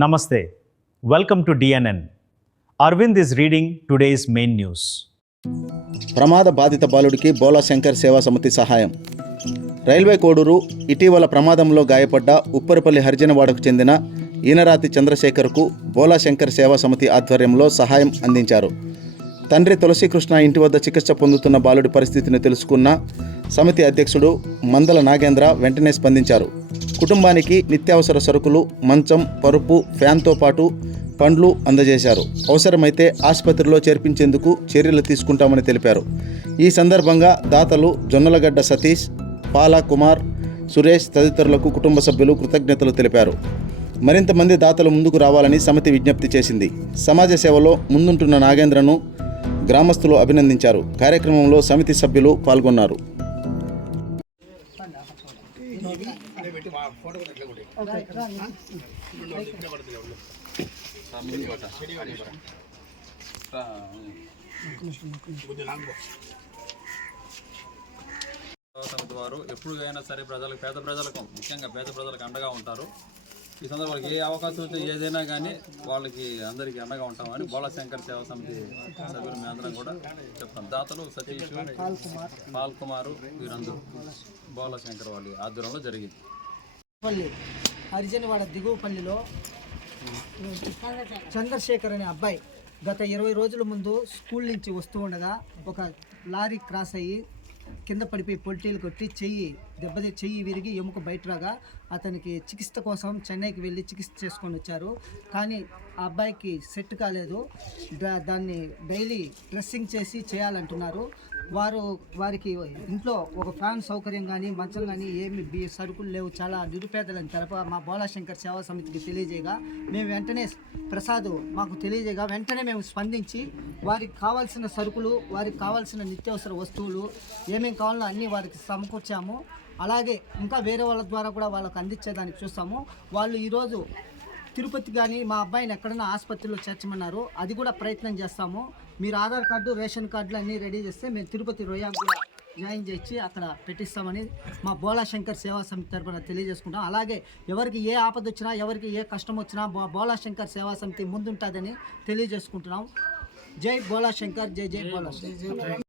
Namaste. Welcome to DNN. Arvind is reading today's main news. ప్రమాద బాధిత బాలుడికి బోలా శంకర్ సేవా సమితి సహాయం. రైల్వే కోడూరు ఇటీవల ప్రమాదంలో గాయపడ్డ ఉప్పరపల్లి హరిజనవాడకు చెందిన ఈనరాతి చంద్రశేఖర్కు బోలా శంకర్ సేవా సమితి ఆధ్వర్యంలో సహాయం అందించారు. తండ్రి తులసీకృష్ణ ఇంటి వద్ద చికిత్స పొందుతున్న బాలుడి పరిస్థితిని తెలుసుకున్న సమితి అధ్యక్షుడు మందల నాగేంద్ర వెంటనే స్పందించారు. కుటుంబానికి నిత్యావసర సరుకులు, మంచం, పరుపు, ఫ్యాన్తో పాటు పండ్లు అందజేశారు. అవసరమైతే ఆసుపత్రిలో చేర్పించేందుకు చర్యలు తీసుకుంటామని తెలిపారు. ఈ సందర్భంగా దాతలు జొన్నలగడ్డ సతీష్, పాల కుమార్, సురేష్ తదితరులకు కుటుంబ సభ్యులు కృతజ్ఞతలు తెలిపారు. మరింత మంది దాతలు ముందుకు రావాలని సమితి విజ్ఞప్తి చేసింది. సమాజ సేవలో ముందుంటున్న నాగేంద్రను గ్రామస్తులు అభినందించారు. కార్యక్రమంలో సమితి సభ్యులు పాల్గొన్నారు. సమితి వారు ఎప్పుడైనా సరే పేద ప్రజలకు ముఖ్యంగా పేద ప్రజలకు అండగా ఉంటారు. ఈ సందర్భంగా ఏ అవకాశం వచ్చే ఏదైనా కానీ వాళ్ళకి అందరికీ అండగా ఉంటామని బోలా శంకర్ సేవా సమితి సభ్యులు మీ అందరం కూడా చెప్తాం. దాతలు సతీష్, పాల్ కుమారు వీరందరూ బోలా శంకర్ వాళ్ళ ఆధ్వర్యంలో జరిగింది. హరిజనవాడ దిగువపల్లిలో చంద్రశేఖర్ అనే అబ్బాయి గత 20 రోజుల ముందు స్కూల్ నుంచి వస్తూ ఉండగా ఒక లారీ క్రాస్ అయ్యి కింద పడిపోయి పొలిటీలు కొట్టి చెయ్యి విరిగి ఎముక బయట రాగా అతనికి చికిత్స కోసం చెన్నైకి వెళ్ళి చికిత్స చేసుకొని వచ్చారు. కానీ ఆ అబ్బాయికి సెట్ కాలేదు. దాన్ని డైలీ డ్రెస్సింగ్ చేయాలంటున్నారు. వారికి ఇంట్లో ఒక ఫ్యాన్ సౌకర్యం కానీ మంచం కానీ ఏమి సరుకులు లేవు, చాలా నిరుపేదలని మా బోలా శంకర్ సేవా సమితికి తెలియజేయగా మేము వెంటనే మాకు తెలియజేయగా వెంటనే మేము స్పందించి వారికి కావాల్సిన సరుకులు, వారికి కావాల్సిన నిత్యావసర వస్తువులు ఏమేమి కావాలో అన్నీ వారికి సమకూర్చాము. అలాగే ఇంకా వేరే వాళ్ళ ద్వారా కూడా వాళ్ళకు అందించేదానికి చూస్తాము. వాళ్ళు ఈరోజు తిరుపతి కానీ మా అబ్బాయిని ఎక్కడైనా ఆసుపత్రిలో చేర్చమన్నారు. అది కూడా ప్రయత్నం చేస్తాము. మీరు ఆధార్ కార్డు, రేషన్ కార్డులు అన్నీ రెడీ చేస్తే మేము తిరుపతి రొయ్యాకు కూడా జాయిన్ చేసి అక్కడ పెట్టిస్తామని మా బోలా శంకర్ సేవా సమితి తరఫున తెలియజేసుకుంటాం. అలాగే ఎవరికి ఏ ఆపద వచ్చినా, ఎవరికి ఏ కష్టం వచ్చినా బోలా శంకర్ సేవా సమితి ముందుంటుందని తెలియజేసుకుంటున్నాం. జై బోలా శంకర్, జై జై బోలా శంకర్.